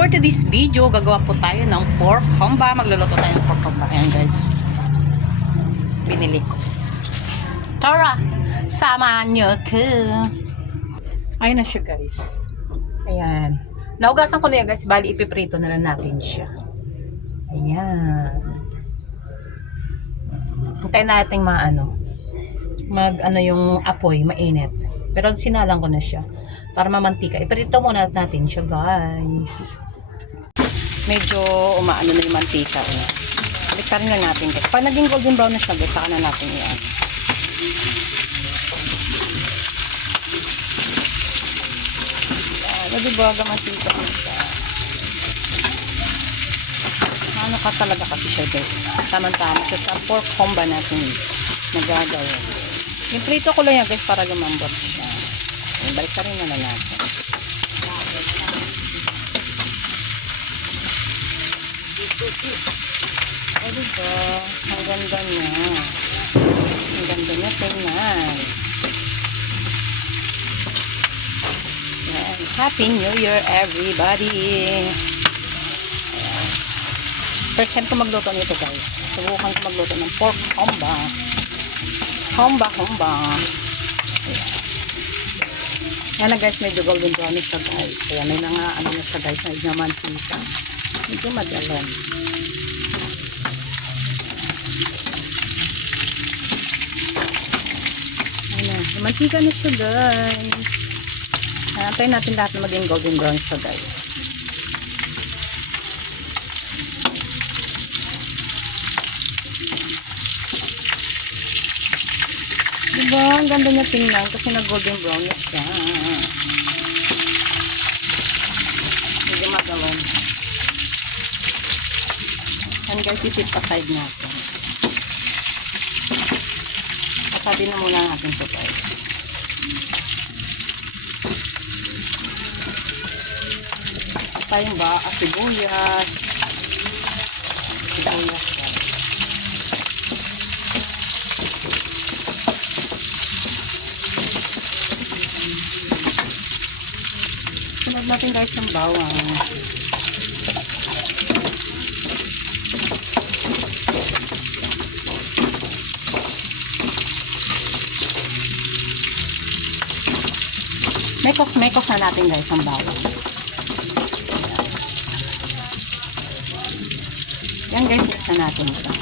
for today's video, gagawa po tayo ng pork homba. Magluluto tayo ng pork homba. Ayan guys. Binili ko. Tara! Samahan niyo ko. Ayun na siya guys. Ayan. Naugasan ko na yan guys. Bali, ipiprito na lang natin siya. Ayan. Hintayin natin maano. Mag ano yung apoy, mainit. Pero sinalang ko na siya. Para mamantika. Iprito muna natin siya guys. Medyo umaano na yung mantika. Eh. Baliktarin na natin. Pag naging golden brown na siya, guys, saka na natin yan. Ano diba, gamantika siya. Ano ka talaga kasi siya guys. Tama-tama siya sa pork comba natin nagagawa. Yung prito ko lang yan guys para lumambot siya. Yung balik ka rin na lang natin. O diba? Ang ganda niya. Ang ganda niya tingnan. Yan. Happy New Year everybody! Ayan. First time ko magluto nito guys. Subukan ko magluto ng pork homba. Homba, homba. Ayan. Yan na guys, medyo golden brown siya guys. Kaya may mga ano na siya guys, medyo mantika. Medyo madalan. Ayan mantika na guys. Hantayin natin lahat na maging golden brown siya guys. Diba? Ang ganda niya tingnan kasi na golden brown na siya. Medyo magawan. And guys, isit aside natin. Pasabi na muna natin ito guys. Tayong ba? Ah, sibuyas. Sibuyas guys. Natin guys yung bawang. Mekos, mekos na natin guys ang bawang. Yan guys, mix na natin ito.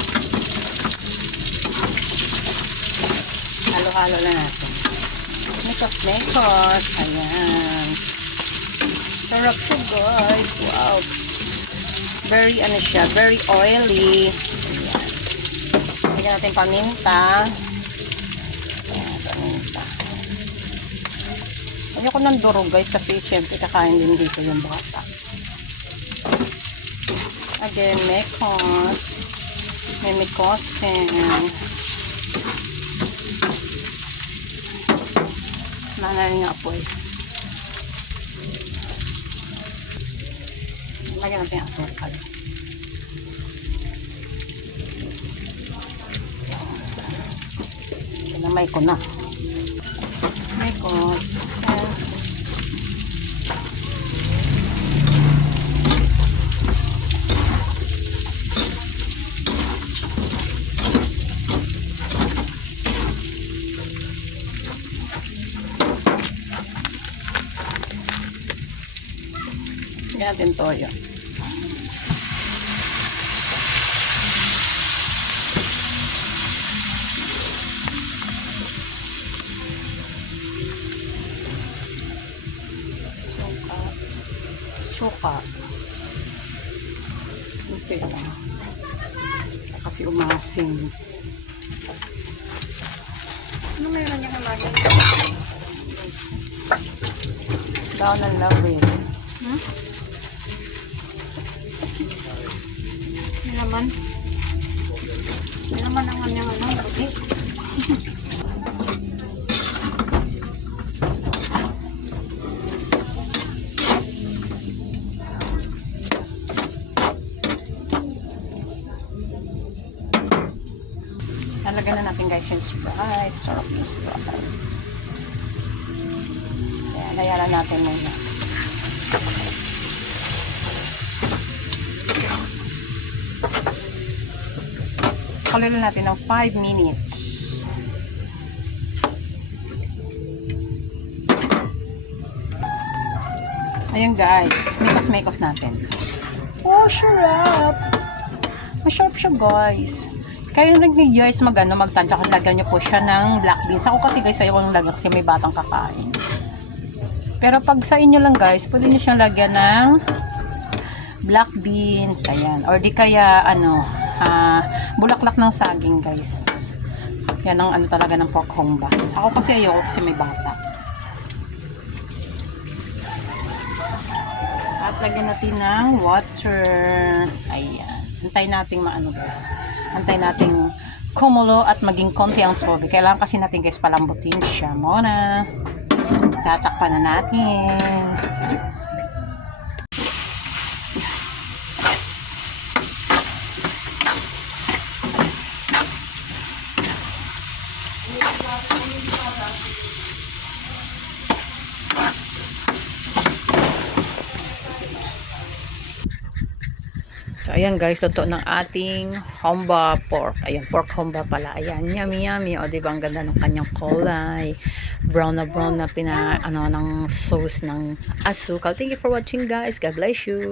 Halo-halo na natin. Mekos, mekos. Ayan. Sarap to guys. Wow. Very ano siya, very oily. Ayan. Lagyan natin paminta. Ayan, Ayoko ng durog guys kasi syempre kakain din dito yung bata. Again, mekos. May mekosin. Nanay nga po eh. Lagyan natin ang asukal. Kinamay ko na. Mekos. Lagyan natin toyo. Suka. Suka. Okay. Kasi umasin. Ano meron niya naman? Daon ng laurel. Hmm? May laman. May laman ang kanyang ano, lagi. Lalagyan na natin guys yung Sprite. Sarap yung Sprite. Kaya layaran natin muna. Pakuloyin natin ng 5 minutes. Ayan guys, mikos-mikos natin. Oh, sarap! Masarap siya guys. Kayo rin ni guys mag ano, magtansya kung lagyan nyo po siya ng black beans. Ako kasi guys, ayoko nang lagyan kasi may batang kakain. Pero pag sa inyo lang guys, pwede nyo siyang lagyan ng black beans, ayan. Or di kaya, ano, ah, bulaklak ng saging guys. Yan ang ano talaga ng pork homba. Ako kasi ayoko kasi may bata. At lagyan natin ng water. Ayan. Antay nating maano guys. Antay nating kumulo at maging konti ang tubig. Kailangan kasi natin guys palambutin siya muna. Tatakpan na natin. So, ayan guys, luto ng ating homba pork. Ayan, pork homba pala. Ayan, yummy yummy. O, diba, ang ganda ng kanyang kulay. Brown na brown na pina, ano, ng sauce ng asukal. Thank you for watching guys. God bless you.